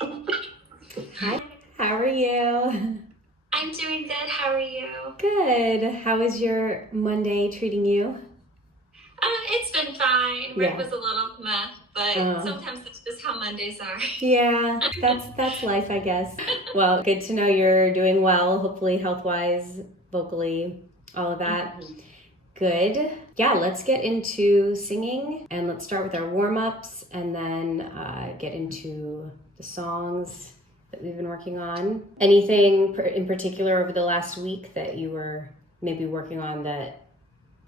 Hi, how are you? I'm doing good. How are you? Good. How is your Monday treating you? It's been fine. Work Yeah. was a little meh, but Uh, sometimes that's just how Mondays are. yeah, that's life, I guess. Well, good to know you're doing well, hopefully health-wise, vocally, all of that. Good. Yeah, let's get into singing and let's start with our warm-ups and then get into the songs that we've been working on. Anything in particular over the last week that you were maybe working on that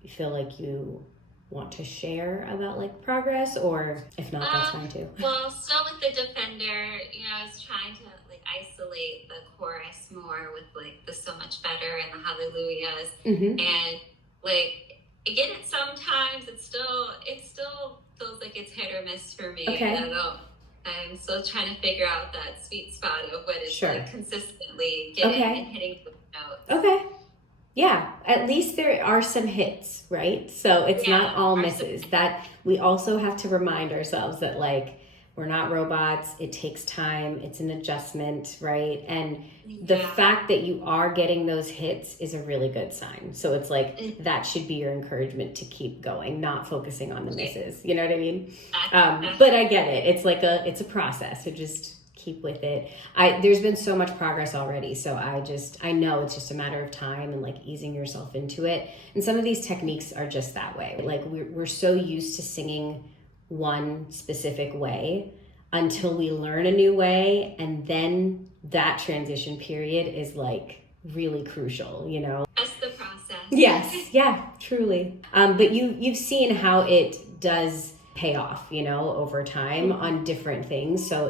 you feel like you want to share about like progress, or if not, that's fine too. Well, still with the Defender, I was trying to like isolate the chorus more with like the So Much Better and the Hallelujahs, and like again, sometimes it still feels like it's hit or miss for me. Okay. I'm still trying to figure out that sweet spot of what it's Sure. like consistently getting and hitting the notes. Okay. Yeah, at least there are some hits, right? So it's not all misses. That we also have to remind ourselves that like we're not robots. It takes time. It's an adjustment, right? And the fact that you are getting those hits is a really good sign. So it's like that should be your encouragement to keep going, not focusing on the misses. You know what I mean? But I get it. It's like it's a process. So just keep with it. There's been so much progress already, so I know it's just a matter of time and like easing yourself into it. And some of these techniques are just that way. Like we're so used to singing one specific way until we learn a new way, and then that transition period is like really crucial, That's the process. Yes, yeah, truly. But you've seen how it does pay off, over time on different things. So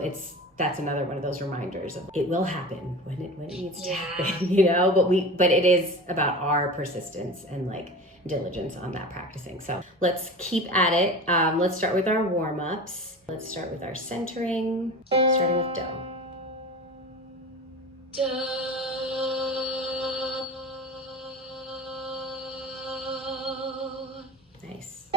that's another one of those reminders of it will happen when it needs to happen, but it is about our persistence and like diligence on that practicing. So let's keep at it. Let's start with our warm-ups. Let's start with our centering, starting with do. Do. Nice.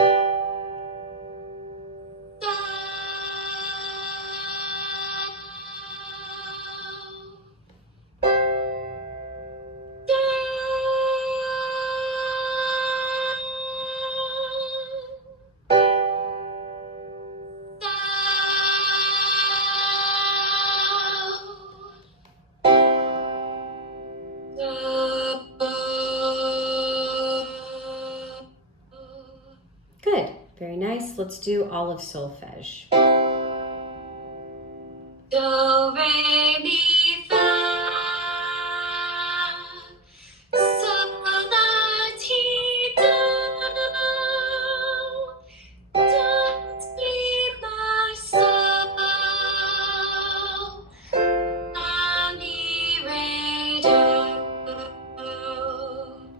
Good. Very nice. Let's do all of solfege. Do, re, mi, fa, sol, la, ti, do, do, si, la, sol, la, mi, re, do.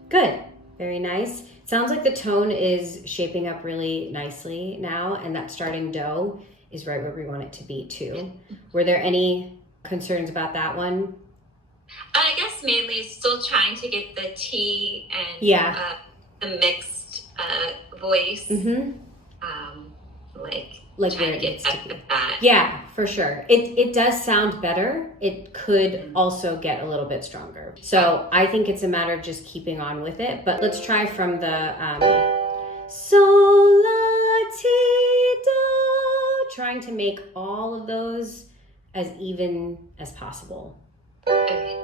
Good. Very nice. Sounds like the tone is shaping up really nicely now, and that starting do is right where we want it to be too. Were there any concerns about that one? I guess mainly still trying to get the T and the mixed voice, like where it needs to be. Yeah, for sure. It does sound better. It could also get a little bit stronger. So I think it's a matter of just keeping on with it. But let's try from the sol, la, ti, do, trying to make all of those as even as possible. Okay.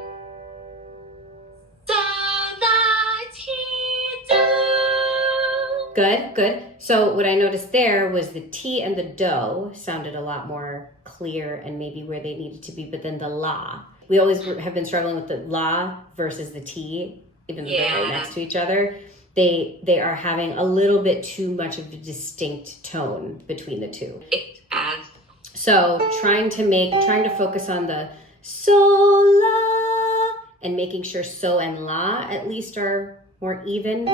Good. So what I noticed there was the T and the do sounded a lot more clear and maybe where they needed to be, but then the la. We always have been struggling with the la versus the T, even though they're right next to each other. They are having a little bit too much of a distinct tone between the two. So trying to focus on the sol, la, and making sure so and la at least are more even,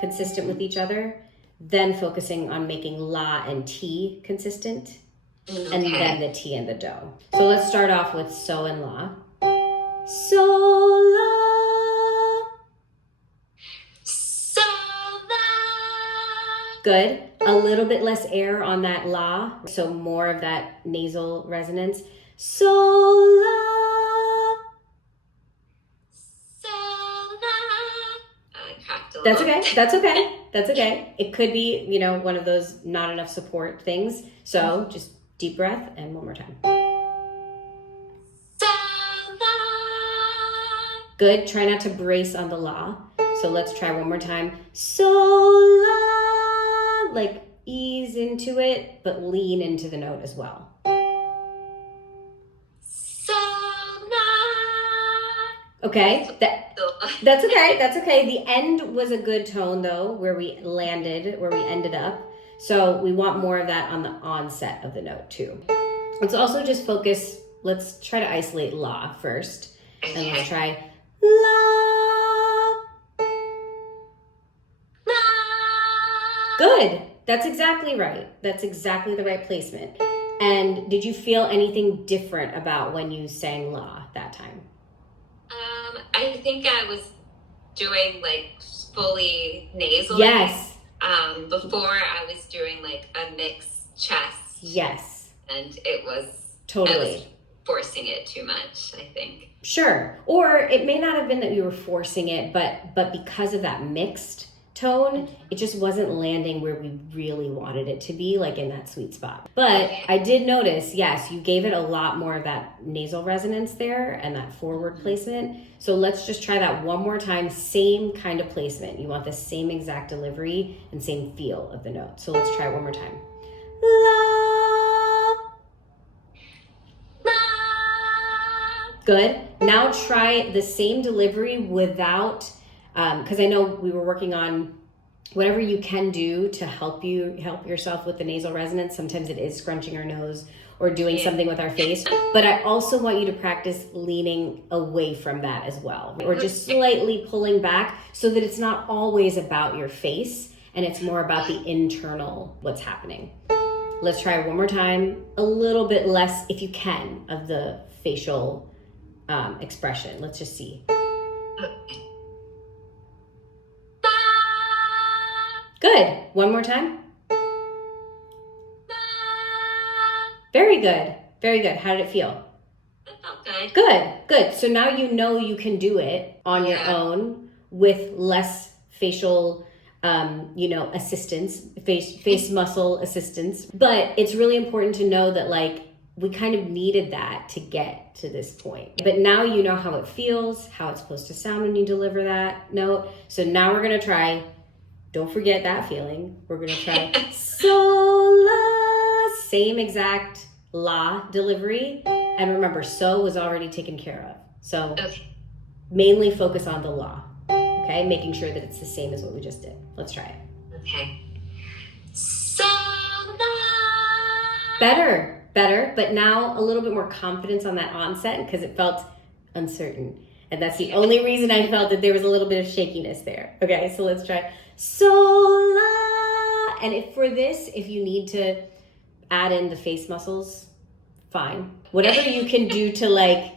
consistent with each other. Then focusing on making la and ti consistent, and then the ti and the do. So let's start off with so and la. So, la. So, la. Good. A little bit less air on that la, so more of that nasal resonance. sol, la. I cracked a That's little. okay. That's okay. That's okay. It could be, you know, one of those not enough support things. So just deep breath and one more time. Good. Try not to brace on the la. So let's try one more time. Sol, la. Like ease into it, but lean into the note as well. Okay, that's okay. That's okay. The end was a good tone though, where we landed, where we ended up. So we want more of that on the onset of the note too. Let's also just focus. Let's try to isolate la first, and let's try la. Good. That's exactly right. That's exactly the right placement. And did you feel anything different about when you sang la that time? I think I was doing like fully nasal. Yes. Before I was doing like a mixed chest. Yes. And it was totally. I was forcing it too much, I think. Sure. Or it may not have been that you were forcing it, but because of that mixed tone, it just wasn't landing where we really wanted it to be, like in that sweet spot. But I did notice, yes, you gave it a lot more of that nasal resonance there and that forward placement. So let's just try that one more time. Same kind of placement. You want the same exact delivery and same feel of the note. So let's try one more time. La. Good. Now try the same delivery without, because I know we were working on whatever you can do to help yourself with the nasal resonance. Sometimes it is scrunching our nose or doing something with our face. But I also want you to practice leaning away from that as well, or just slightly pulling back so that it's not always about your face and it's more about the internal, what's happening. Let's try one more time. A little bit less, if you can, of the facial expression. Let's just see. Good. One more time. Very good. Very good. How did it feel? It felt good. Good. Good. So now you know you can do it on your own with less facial assistance, face muscle assistance. But it's really important to know that like we kind of needed that to get to this point. But now you know how it feels, how it's supposed to sound when you deliver that note. So now we're going to try, don't forget that feeling. We're going to try sol, la, same exact la delivery. And remember, so was already taken care of. So mainly focus on the la. Okay, making sure that it's the same as what we just did. Let's try it. Okay. So Better, but now a little bit more confidence on that onset because it felt uncertain. And that's the only reason I felt that there was a little bit of shakiness there. Okay, so let's try sol, la. And if you need to add in the face muscles, fine. Whatever you can do to like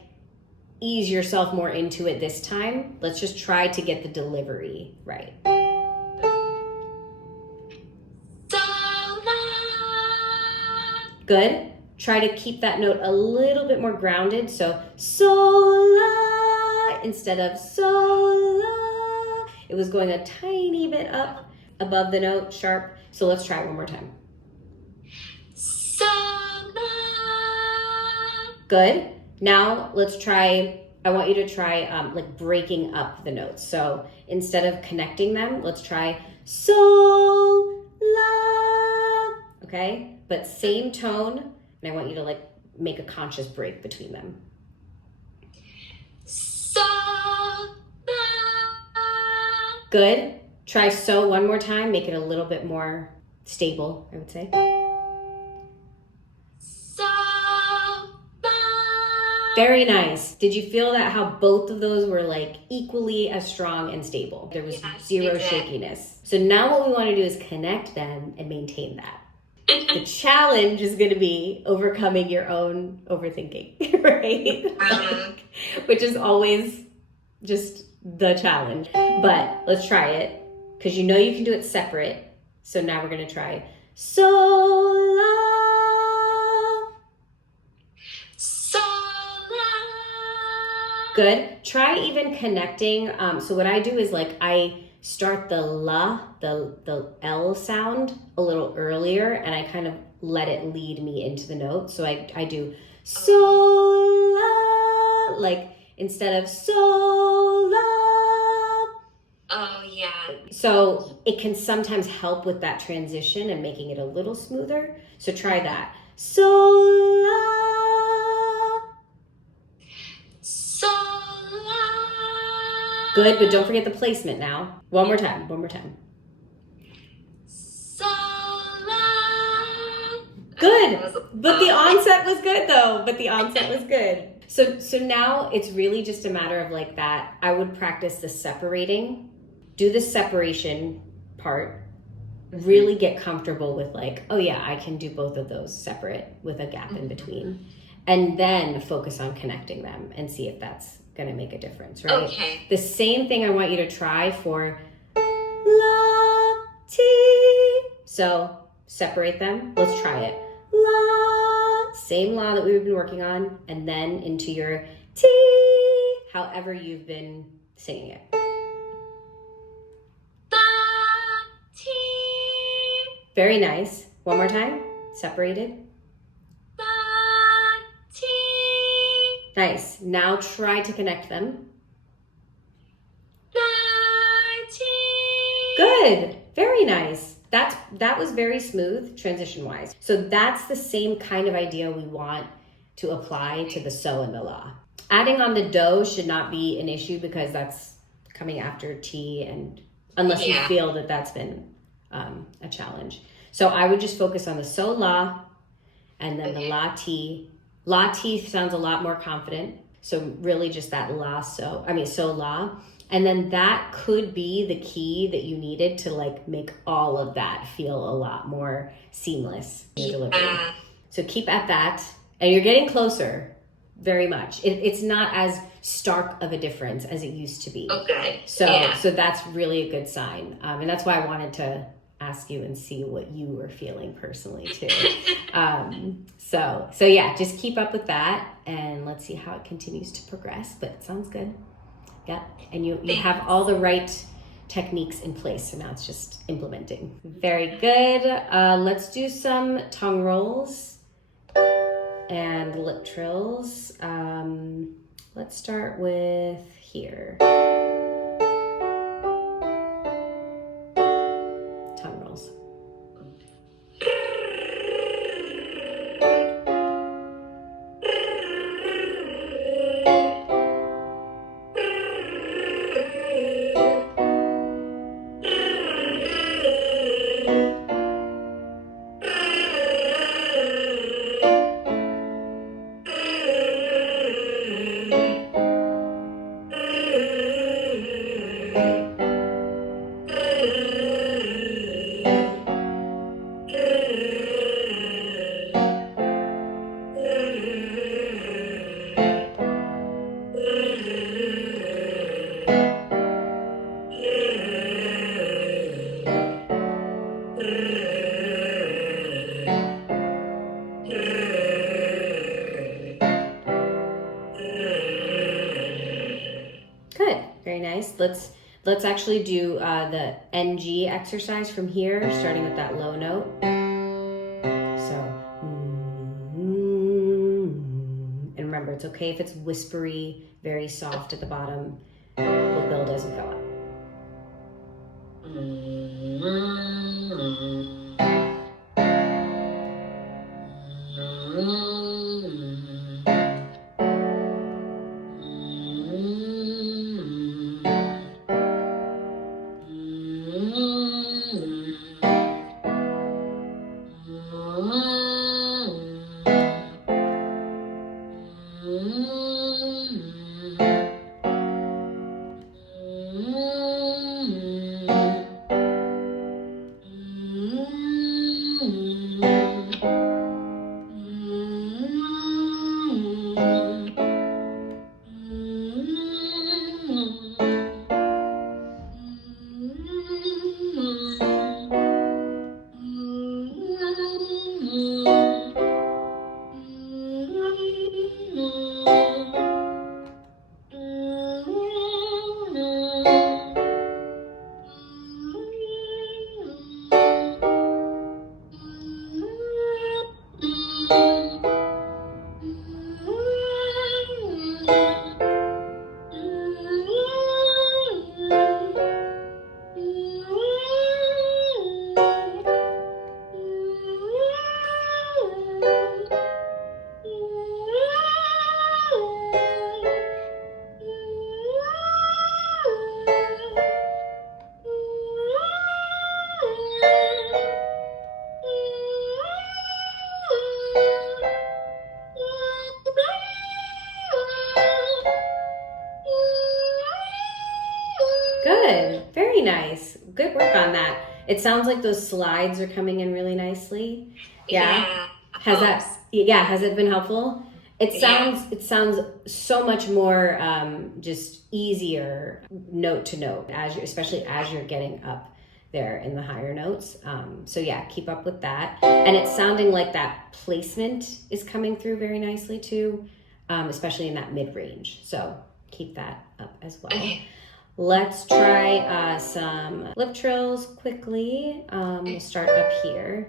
ease yourself more into it this time. Let's just try to get the delivery right. Good. Try to keep that note a little bit more grounded. So sol, la, instead of sol, la. It was going a tiny bit up above the note, sharp. So let's try it one more time. Sol, la. Good. Now let's try, I want you to try like breaking up the notes. So instead of connecting them, let's try sol, la. Okay? But same tone. And I want you to like make a conscious break between them. So, good. Try so one more time. Make it a little bit more stable, I would say. So, very nice. Did you feel that how both of those were like equally as strong and stable? There was zero shakiness. So now what we want to do is connect them and maintain that. The challenge is going to be overcoming your own overthinking, right? Which is always just the challenge. But let's try it because you know you can do it separate. So now we're going to try sol, la. So, Good. Try even connecting. So what I do is like I start the la, the L sound a little earlier, and I kind of let it lead me into the note. So I do so la, like instead of so la. Oh yeah. So it can sometimes help with that transition and making it a little smoother. So try that. So la. So la. Good, but don't forget the placement now. One more time. So la. Good. But the onset was good though. So now it's really just a matter of like that. I would practice the separating. Do the separation part. Really get comfortable with like, oh yeah, I can do both of those separate with a gap in between. And then focus on connecting them and see if that's going to make a difference, right? Okay. The same thing I want you to try for la, ti. So separate them. Let's try it. La, same la that we've been working on, and then into your ti, however you've been singing it. Very nice. One more time. Separated. Nice. Now try to connect them. Good. Very nice. That was very smooth transition wise. So that's the same kind of idea we want to apply to the so and the la. Adding on the do should not be an issue because that's coming after T, and unless you feel that that's been a challenge. So I would just focus on the so la and then the la ti. La ti sounds a lot more confident. So really just that so la. And then that could be the key that you needed to like make all of that feel a lot more seamless in your delivery. So keep at that. And you're getting closer very much. It's not as stark of a difference as it used to be. Okay. So that's really a good sign. And that's why I wanted to ask you and see what you were feeling personally too. So yeah, just keep up with that and let's see how it continues to progress, but it sounds good. Yeah. And you have all the right techniques in place. So now it's just implementing. Very good. Let's do some tongue rolls and lip trills. Let's start with here. Tongue rolls. Let's actually do the NG exercise from here, starting with that low note. So, and remember, it's okay if it's whispery, very soft at the bottom. We'll build as we go up. It sounds like those slides are coming in really nicely. Yeah. Has it been helpful? It sounds so much more just easier note to note especially as you're getting up there in the higher notes. So yeah, keep up with that. And it's sounding like that placement is coming through very nicely too, especially in that mid range. So keep that up as well. Okay. Let's try some lip trills quickly. We'll start up here.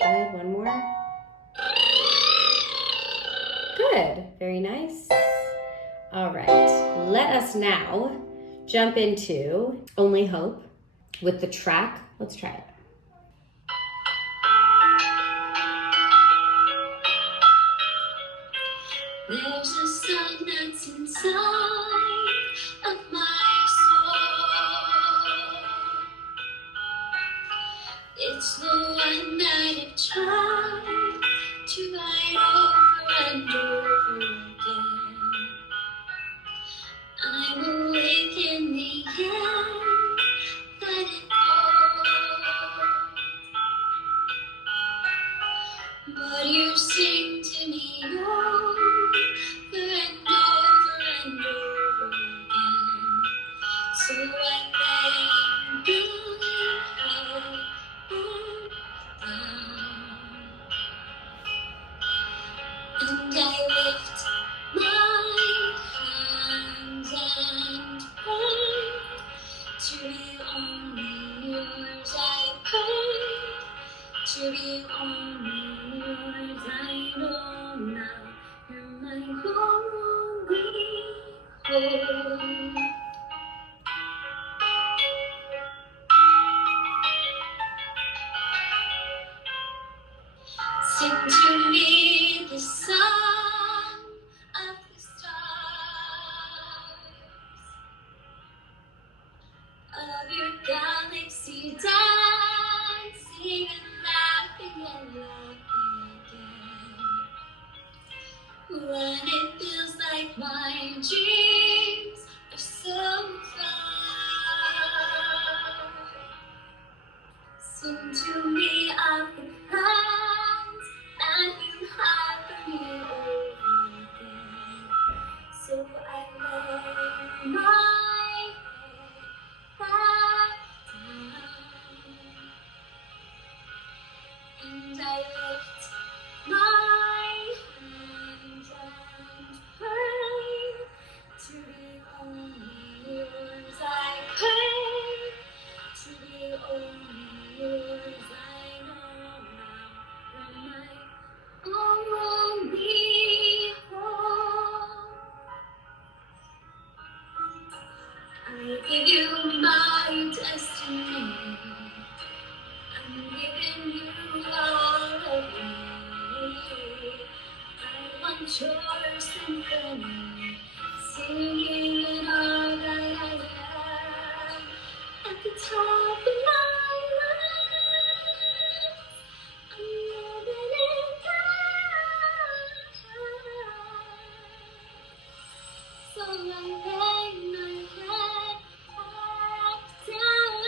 Good, one more. Good, very nice. All right, let us now jump into Only Hope with the track. Let's try it. There's a sun that's inside of my soul. It's the one that I've tried to write over and over again. I'm awake in the end, let it go. But you sing to me over and over and over again. So I lay my head down, and I lift my hands and pray to be only yours. I pray to be only yours. I know now you're my only hope. Sing to me the song of the stars, of your galaxy dancing and laughing again. When it feels like my dreams are so far, sing to me of the plans and you have for me over again. So I lay my head down, and I lift my hands and pray to be only yours. I pray to be only yours. I know now you're my only hope. I give you my destiny. I'm giving you all of me. I want your symphony, singing in all that I am. At the top of my lungs, I'm living in God. So I lay my head back down,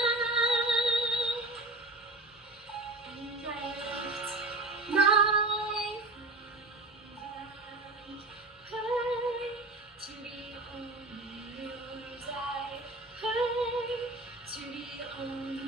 and I lift my hand, pray to be only yours. I pray to be only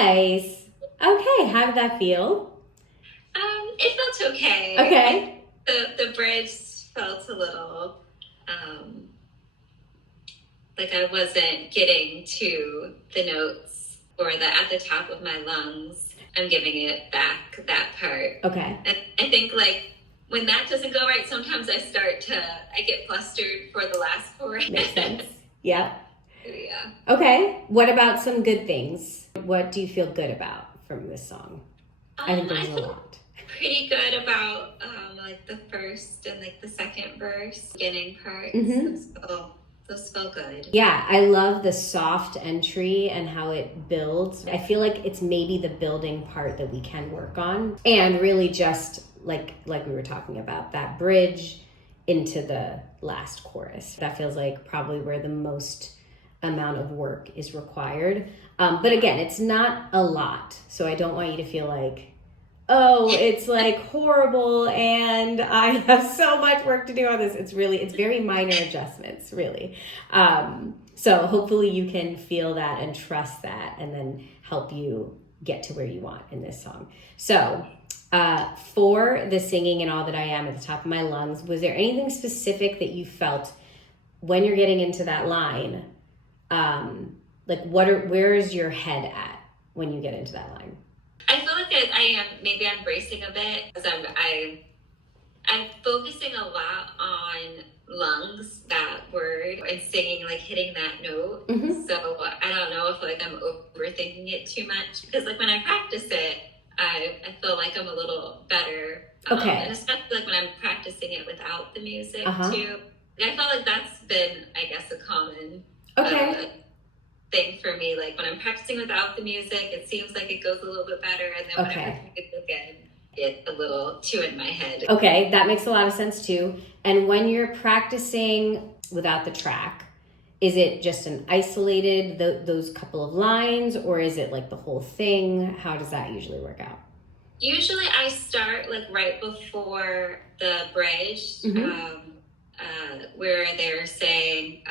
Nice. Okay, how did that feel? It felt okay. Okay. The bridge felt a little like I wasn't getting to the notes or at the top of my lungs. I'm giving it back, that part. Okay. And I think like when that doesn't go right, sometimes I get flustered for the last chorus. Makes sense. Yeah. Yeah. Okay. What about some good things? What do you feel good about from this song? I think there's a lot. Pretty good about like the first and like the second verse, beginning parts. Those felt good. Yeah, I love the soft entry and how it builds. I feel like it's maybe the building part that we can work on, and really just like we were talking about, that bridge into the last chorus. That feels like probably where the most amount of work is required. But again, it's not a lot, so I don't want you to feel like, oh, it's like horrible and I have so much work to do on this. It's very minor adjustments, really. So hopefully you can feel that and trust that, and then help you get to where you want in this song. So for the singing and all that I am at the top of my lungs, was there anything specific that you felt when you're getting into that line? Like where is your head at when you get into that line? I feel like I'm bracing a bit because I'm focusing a lot on lungs, that word, and singing, like hitting that note. Mm-hmm. So I don't know if like I'm overthinking it too much, because like when I practice it, I feel like I'm a little better. Okay. And especially like when I'm practicing it without the music too. And I felt like that's been, I guess, a common thing for me. Like when I'm practicing without the music, it seems like it goes a little bit better, and then when I'm practicing it again, get a little too in my head. Okay, that makes a lot of sense too. And when you're practicing without the track, is it just an isolated those couple of lines, or is it like the whole thing? How does that usually work out? Usually I start like right before the bridge, where they're saying,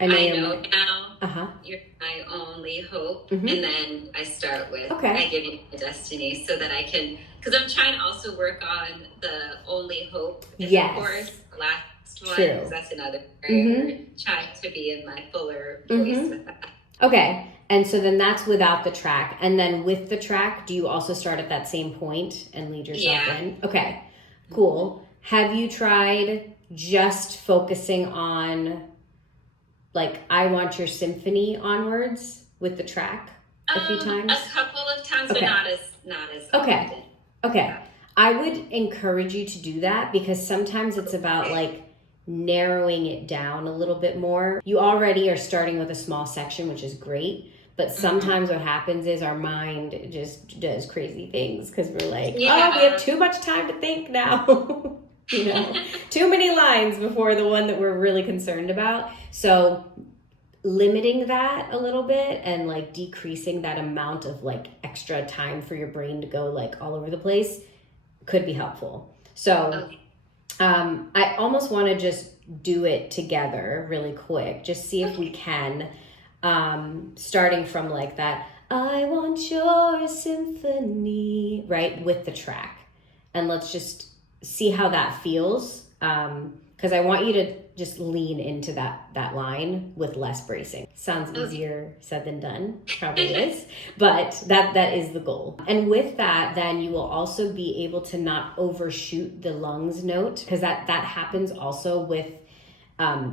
I know now you're my only hope. And then I start with, I give you my destiny, so that I can, because I'm trying to also work on the only hope in the chorus, the last one, because that's another prayer, trying to be in my fuller voice with that. Okay, and so then that's without the track. And then with the track, do you also start at that same point and lead yourself in? Okay, cool. Have you tried just focusing on, like, I Want Your Symphony onwards with the track a few times? A couple of times, but not as often. Okay. I would encourage you to do that, because sometimes it's about like narrowing it down a little bit more. You already are starting with a small section, which is great. But sometimes what happens is our mind just does crazy things, because we're like, we have too much time to think now. You know, too many lines before the one that we're really concerned about. So limiting that a little bit and like decreasing that amount of like extra time for your brain to go like all over the place could be helpful. So I almost want to just do it together really quick. Just see if we can, starting from like that, I want your symphony, right, with the track. And let's just see how that feels, because I want you to just lean into that line with less bracing. Sounds easier said than done, probably is, but that is the goal. And with that, then you will also be able to not overshoot the lungs note, because that happens also with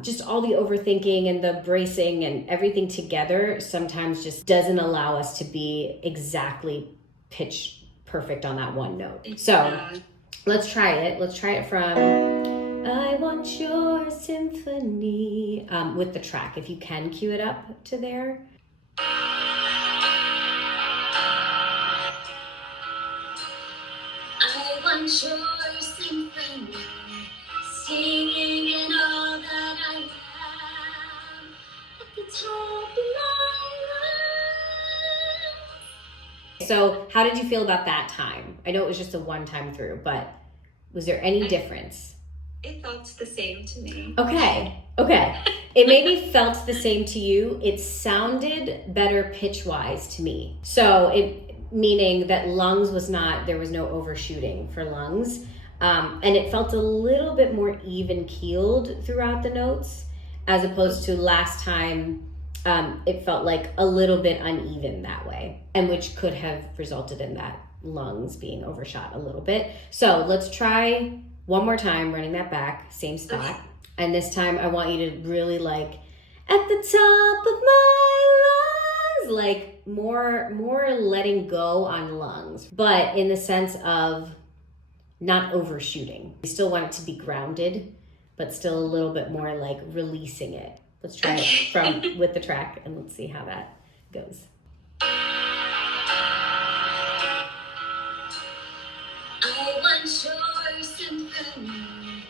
just all the overthinking and the bracing and everything together sometimes just doesn't allow us to be exactly pitch perfect on that one note. So let's try it. Let's try it from I Want Your Symphony with the track. If you can cue it up to there. I want your symphony, singing in all that I am, at the top of my lungs. So how did you feel about that time? I know it was just a one time through, but was there any difference? It felt the same to me. Okay. It maybe felt the same to you. It sounded better pitch-wise to me. So meaning that lungs there was no overshooting for lungs. And it felt a little bit more even keeled throughout the notes, as opposed to last time. It felt like a little bit uneven that way, and which could have resulted in that lungs being overshot a little bit. So let's try one more time, running that back, same spot. Okay. And this time I want you to really like, at the top of my lungs, like more letting go on lungs, but in the sense of not overshooting. We still want it to be grounded, but still a little bit more like releasing it. Let's try it with the track, and let's see how that goes. I want your symphony,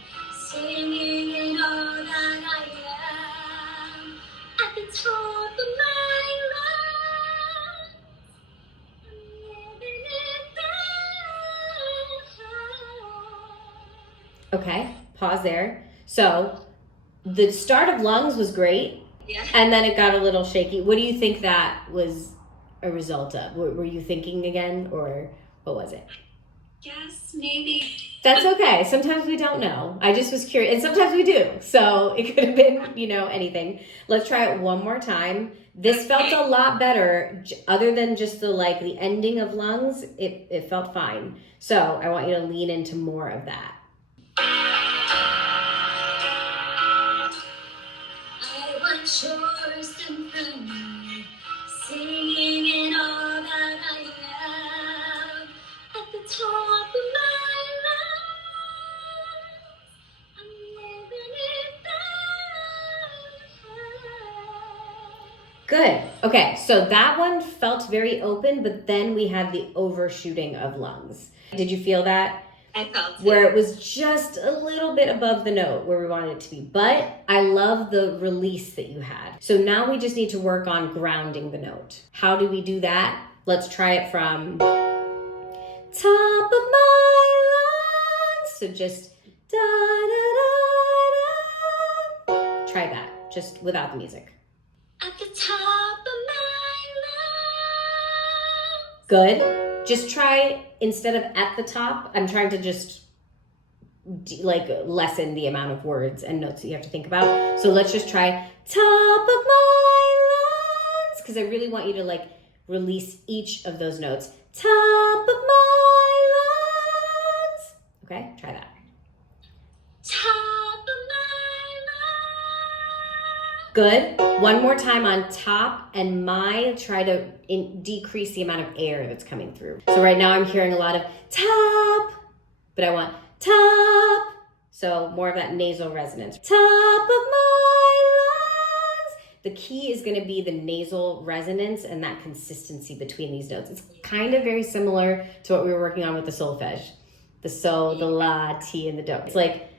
singing in all that I am. At the top of my lungs, I'm living it down. Okay, pause there. So the start of lungs was great, Yeah. and then it got a little shaky. What do you think that was a result of? Were you thinking again, or what was it? Yes, maybe. That's okay. Sometimes we don't know. I just was curious, and sometimes we do. So it could have been, anything. Let's try it one more time. This felt a lot better, other than just the ending of lungs. It felt fine. So I want you to lean into more of that. Your symphony, singing in all that I am. At the top of my lungs, I'm living it down. Good. Okay, so that one felt very open, but then we had the overshooting of lungs. Did you feel that? I felt where it was just a little bit above the note where we wanted it to be. But I love the release that you had. So now we just need to work on grounding the note. How do we do that? Let's try it from top of my lungs. So just da da da da. Try that, just without the music. at the top of my lungs. Good. Just try, instead of at the top, I'm trying to just lessen the amount of words and notes that you have to think about. So let's just try top of my lungs, because I really want you to release each of those notes. Top of my lungs. Okay, try that. Top of my lungs. Good. One more time on top and my, try to decrease the amount of air that's coming through. So right now I'm hearing a lot of top, but I want top. So more of that nasal resonance. Top of my lungs. The key is going to be the nasal resonance and that consistency between these notes. It's kind of very similar to what we were working on with the solfege. The so, the la, ti, and the do. It's like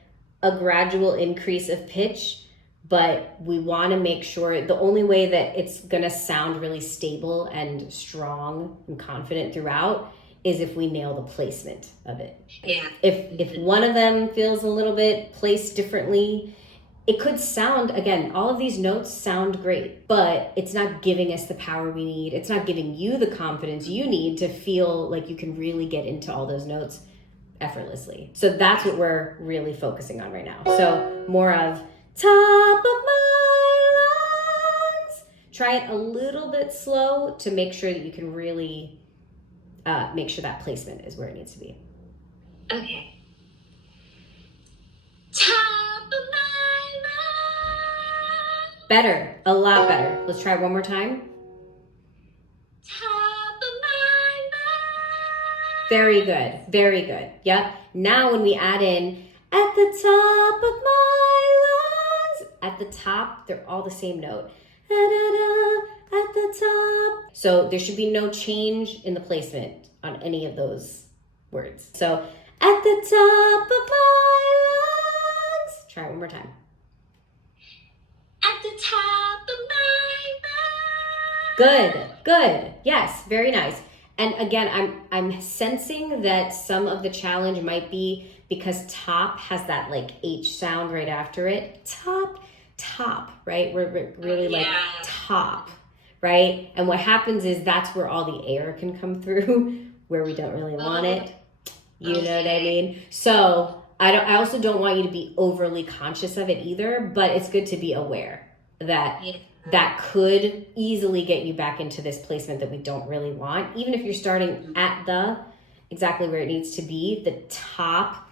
a gradual increase of pitch, but we want to make sure the only way that it's going to sound really stable and strong and confident throughout is if we nail the placement of it. Yeah. If one of them feels a little bit placed differently, it could sound, again, all of these notes sound great, but it's not giving us the power we need. It's not giving you the confidence you need to feel like you can really get into all those notes effortlessly. So that's what we're really focusing on right now. So more of top of my lungs. Try it a little bit slow to make sure that you can really make sure that placement is where it needs to be. Okay. Top of my lungs. Better, a lot better. Let's try it one more time. Top of my lungs. Very good, very good. Yep. Now when we add in at the top of my lungs, at the top, they're all the same note. At the top. So there should be no change in the placement on any of those words. So at the top of my lungs. Try it one more time. At the top of my lungs. Good, good. Yes, very nice. And again, I'm sensing that some of the challenge might be because top has that like H sound right after it. Top, right? We're really like top, right? And what happens is that's where all the air can come through, where we don't really want it. You know what I mean? So I also don't want you to be overly conscious of it either, but it's good to be aware that that could easily get you back into this placement that we don't really want. Even if you're starting at the exactly where it needs to be, the top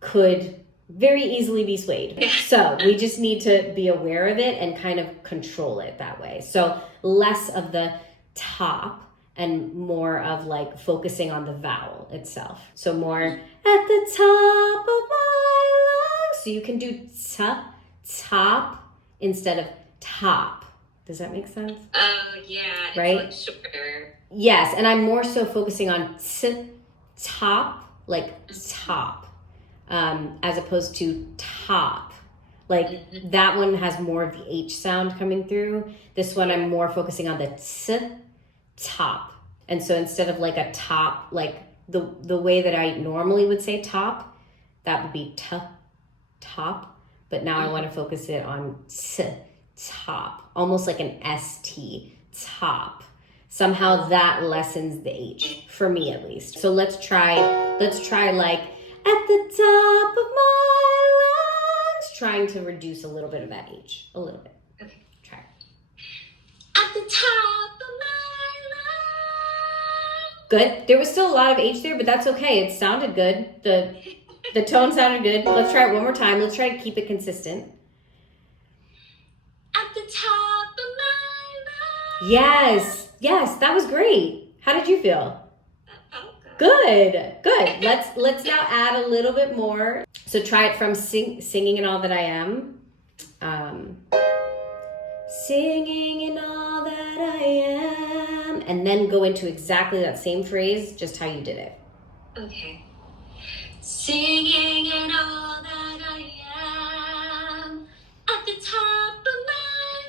could very easily be swayed. So we just need to be aware of it and kind of control it that way. So less of the top and more of like focusing on the vowel itself. So more at the top of my lungs. So you can do top instead of top. Does that make sense? Oh, yeah. Right? It's like shorter. Yes, and I'm more so focusing on top, like top, as opposed to top. Like that one has more of the H sound coming through. This one I'm more focusing on the top. And so instead of like a top, like the way that I normally would say top, that would be top. But now I want to focus it on top, almost like an ST, top. Somehow that lessens the H, for me at least. So let's try like at the top of my lungs, trying to reduce a little bit of that H, a little bit. Okay. Try. At the top of my lungs. Good. There was still a lot of H there, but that's okay. It sounded good. The tone sounded good. Let's try it one more time. Let's try to keep it consistent. At the top of my Yes, that was great. How did you feel? Good. Let's now add a little bit more. So try it from singing in all that I am. Singing in all that I am. And then go into exactly that same phrase, just how you did it. Okay. Singing in all that I am. At the top of my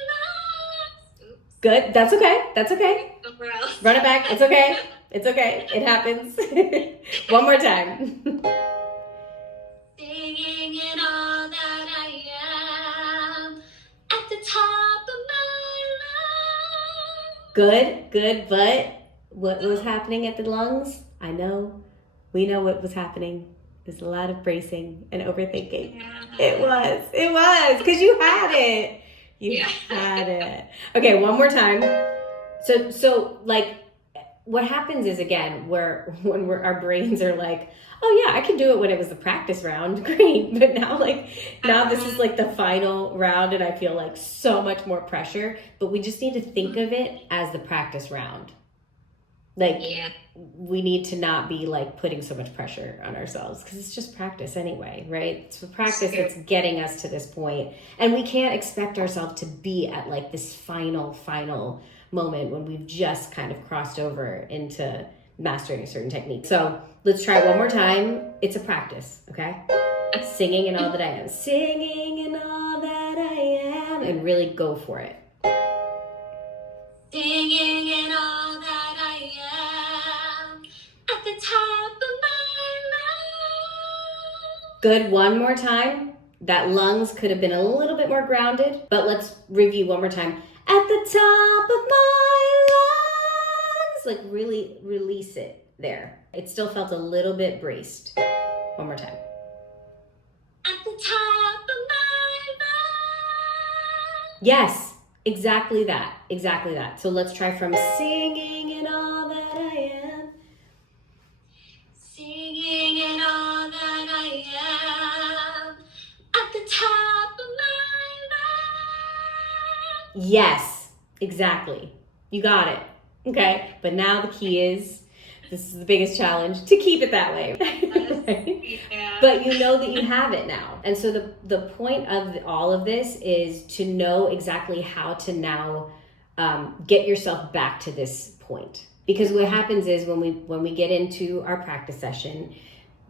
lungs. Oops. Good. That's okay. Somewhere else. Run it back. It's okay. It happens. One more time. Singing in all that I am. At the top of my lungs. Good. But what was happening at the lungs? I know. We know what was happening. There's a lot of bracing and overthinking. Yeah. It was, because you had it. You had it. Okay, one more time. So like, what happens is, again, when our brains are like, oh yeah, I can do it when it was the practice round, great. But now this is like the final round and I feel like so much more pressure. But we just need to think of it as the practice round. Like, we need to not be like putting so much pressure on ourselves because it's just practice anyway, right? It's the practice that's getting us to this point. And we can't expect ourselves to be at like this final moment when we've just kind of crossed over into mastering a certain technique. So let's try it one more time. It's a practice, okay? Singing in all that I am. Singing in all that I am. And really go for it. Singing in all that I am. At the top of my lungs. Good. One more time. That lungs could have been a little bit more grounded, but let's review one more time. At the top of my lungs. Like, really release it there. It still felt a little bit braced. One more time. At the top of my lungs. Yes, exactly that. So let's try from singing in all that I am. Singing in all that I am. At the top of my lungs. Yes, exactly. You got it. Okay, but now the key is, this is the biggest challenge, to keep it that way. Right? Yeah. But you know that you have it now. And so the point of all of this is to know exactly how to now get yourself back to this point. Because what happens is when we get into our practice session,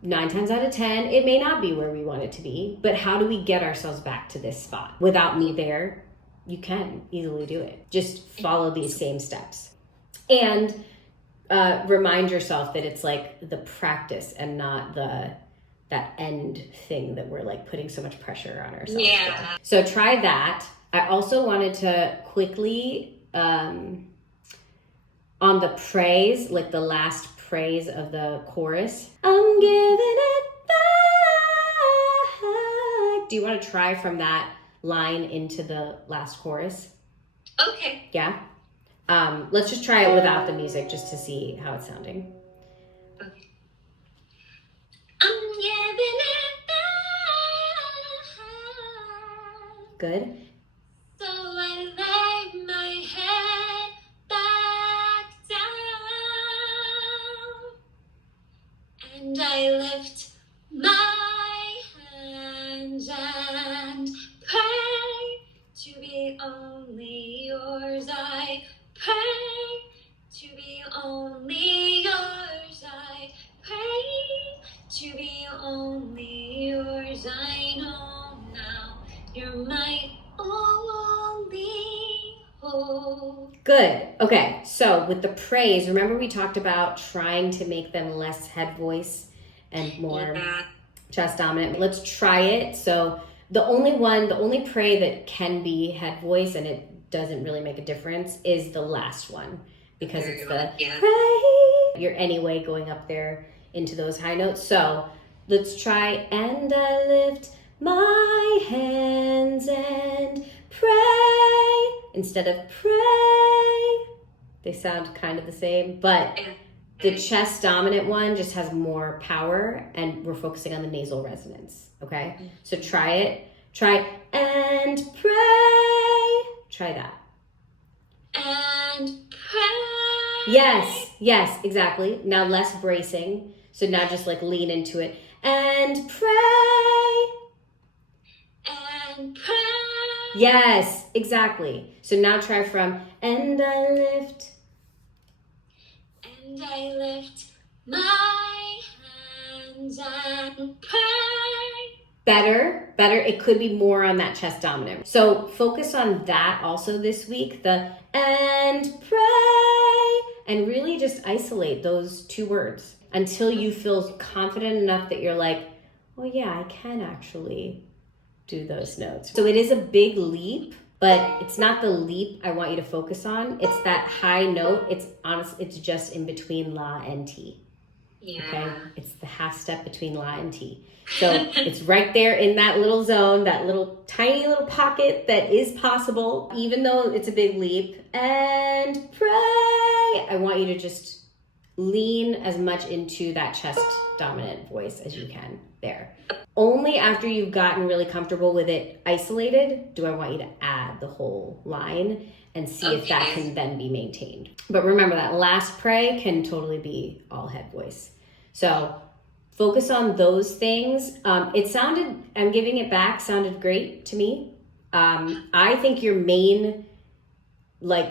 9 times out of 10, it may not be where we want it to be. But how do we get ourselves back to this spot? Without me there, you can easily do it. Just follow these same steps. And remind yourself that it's like the practice and not that end thing that we're like putting so much pressure on ourselves. Yeah. So try that. I also wanted to quickly, on the praise, like the last praise of the chorus, I'm giving it back. Do you want to try from that line into the last chorus? Okay. Yeah. Let's just try it without the music just to see how it's sounding. Okay. I'm giving it back. Good. So I lay my head back down, and I lift my hands and pray to be only yours. I pray to be only yours. I pray to be only yours. I know now you're my only hope. Good. Okay. So with the praise, remember we talked about trying to make them less head voice and more chest dominant. Let's try it. So the only pray that can be head voice and it doesn't really make a difference is the last one, because it's the pray. You're anyway going up there into those high notes. So let's try, and I lift my hands and pray instead of pray. They sound kind of the same, but the chest dominant one just has more power and we're focusing on the nasal resonance. Okay. So try it. Try and pray. Try that. And pray. Yes, exactly. Now less bracing. So now just like lean into it. And pray. And pray. Yes, exactly. So now try from, and I lift. And I lift my hands and pray. Better. It could be more on that chest dominant. So focus on that also this week, the and pray, and really just isolate those two words until you feel confident enough that you're like, oh yeah, I can actually do those notes. So it is a big leap, but it's not the leap I want you to focus on. It's that high note. It's just in between la and ti. Yeah. Okay. It's the half step between la and ti. So it's right there in that little zone, that little tiny little pocket that is possible, even though it's a big leap. And pray. I want you to just lean as much into that chest dominant voice as you can there. Only after you've gotten really comfortable with it isolated do I want you to add the whole line and see if that can then be maintained. But remember, that last pray can totally be all head voice. So focus on those things. I'm giving it back, sounded great to me. I think your main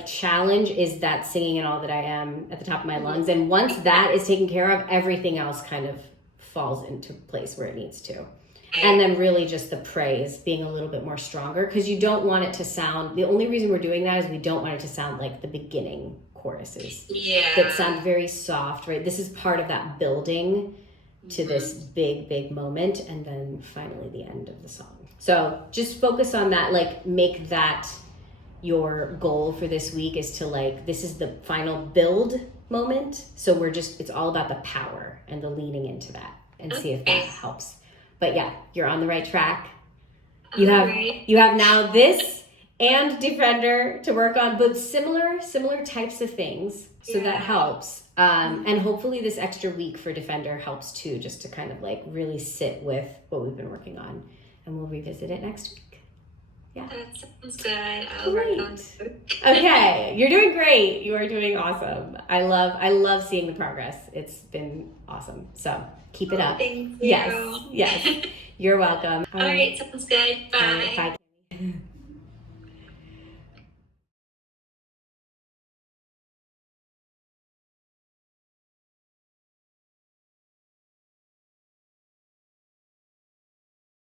challenge is that singing and all that I am at the top of my lungs. And once that is taken care of, everything else kind of falls into place where it needs to. And then really just the praise being a little bit more stronger, because you don't want it to sound, the only reason we're doing that is we don't want it to sound like the beginning choruses that sound very soft, right? This is part of that building to this big moment, and then finally the end of the song. So just focus on that, make that your goal for this week is to this is the final build moment. So it's all about the power and the leaning into that, and see if that helps. But yeah, you're on the right track. You have now this and Defender to work on, but similar types of things. So that helps. And hopefully this extra week for Defender helps too, just to kind of really sit with what we've been working on. And we'll revisit it next week. Yeah. That sounds good. I'll work on it. Okay. You're doing great. You are doing awesome. I love seeing the progress. It's been awesome. So keep it up. Thank you. Yes. You're welcome. All right. Sounds good. Bye. Bye.